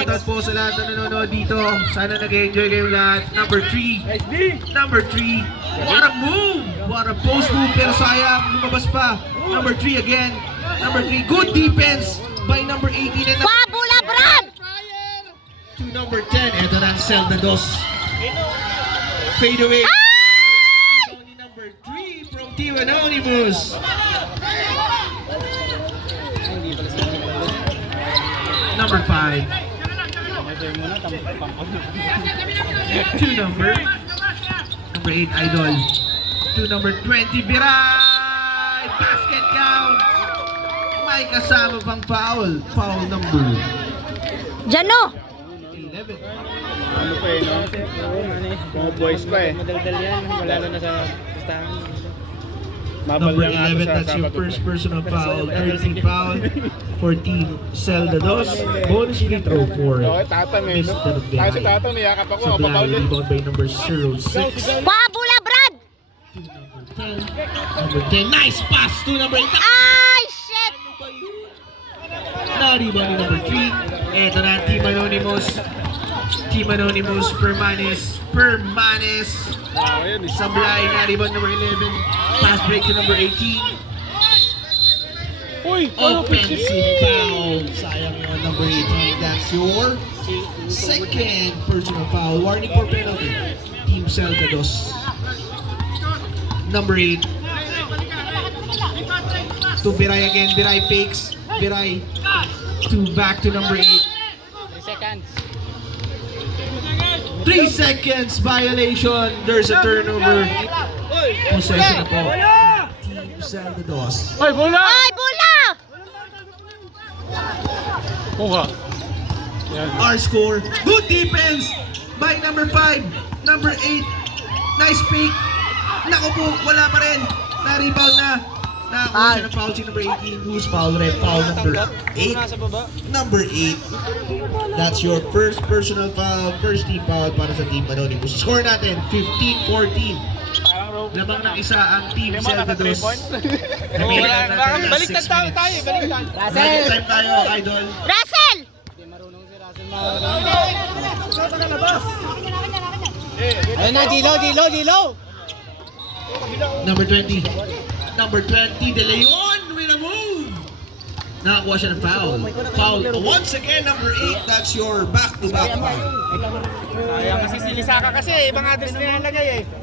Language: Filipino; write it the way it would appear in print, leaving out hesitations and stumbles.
Shoutout po sa lahat na nanonood dito. Sana nag-enjoy kayong lahat. Number 3. Number 3. What a move! What a post move. Pero sayang, lumabas pa. Number 3 again. Number 3. Good defense by number 18. And Pabula, Brad! to number 10. Ito na ang Zelda Dos. Fade away. Only number 3 from Team Anonymous. Number 5. To number 8, Idol. To number 20, Biray! Basket count! May kasama pang foul. Foul number Jano! 11. Ano pa eh, no? Mga boys pa eh. Madaldal yan, wala na sa listahan. Number 11, that's your first personal foul. 13 foul for Team Zelda Dos. Bonus free throw for Okay, Tatan eh, no? Mr. Kasi Benay. Tatan, niyakap ako, Supply, kapapawin. rebound by number 06. Pabula, Brad! Number 10, nice pass to number 8. Ay, shit! Na-rebound ni number 3. Eto na, Team Anonymous. Team Anonymous, Permanes. Sablay, na-rebound number 11. Pass break to number 18. Uy! Offensive foul. Sayang yun, number 18. That's your second personal foul. Warning for penalty. Team Salvados. Number 8. To Biray again. Biray fakes. Biray. Back to number 8. 3 seconds. 3 seconds violation. There's a turnover. Possession na po. Team Salvados. Uy, bola! Ay, bula! Kuha. Our score. Good defense by number 5. Number 8. Nice pick. Naku po, wala pa rin. Na-rebound na. Nakakuha siya ng foul si number 18. Who's foul red? Foul number 8. Number 8. That's your first personal foul. First team foul para sa Team Anonymous. Score natin, 15-14. Lamang ng isa ang Team Salvados. Baliktad tayo, baliktad. Baliktad time tayo, Idol. Russell! Ayun na, Dilo! Number 20. Number 20, De Leon with a move. Nakakuha siya ng foul. Foul once again, number 8. That's your back-to-back foul. Kaya masisilisaka kasi, ibang address na yan lagay eh.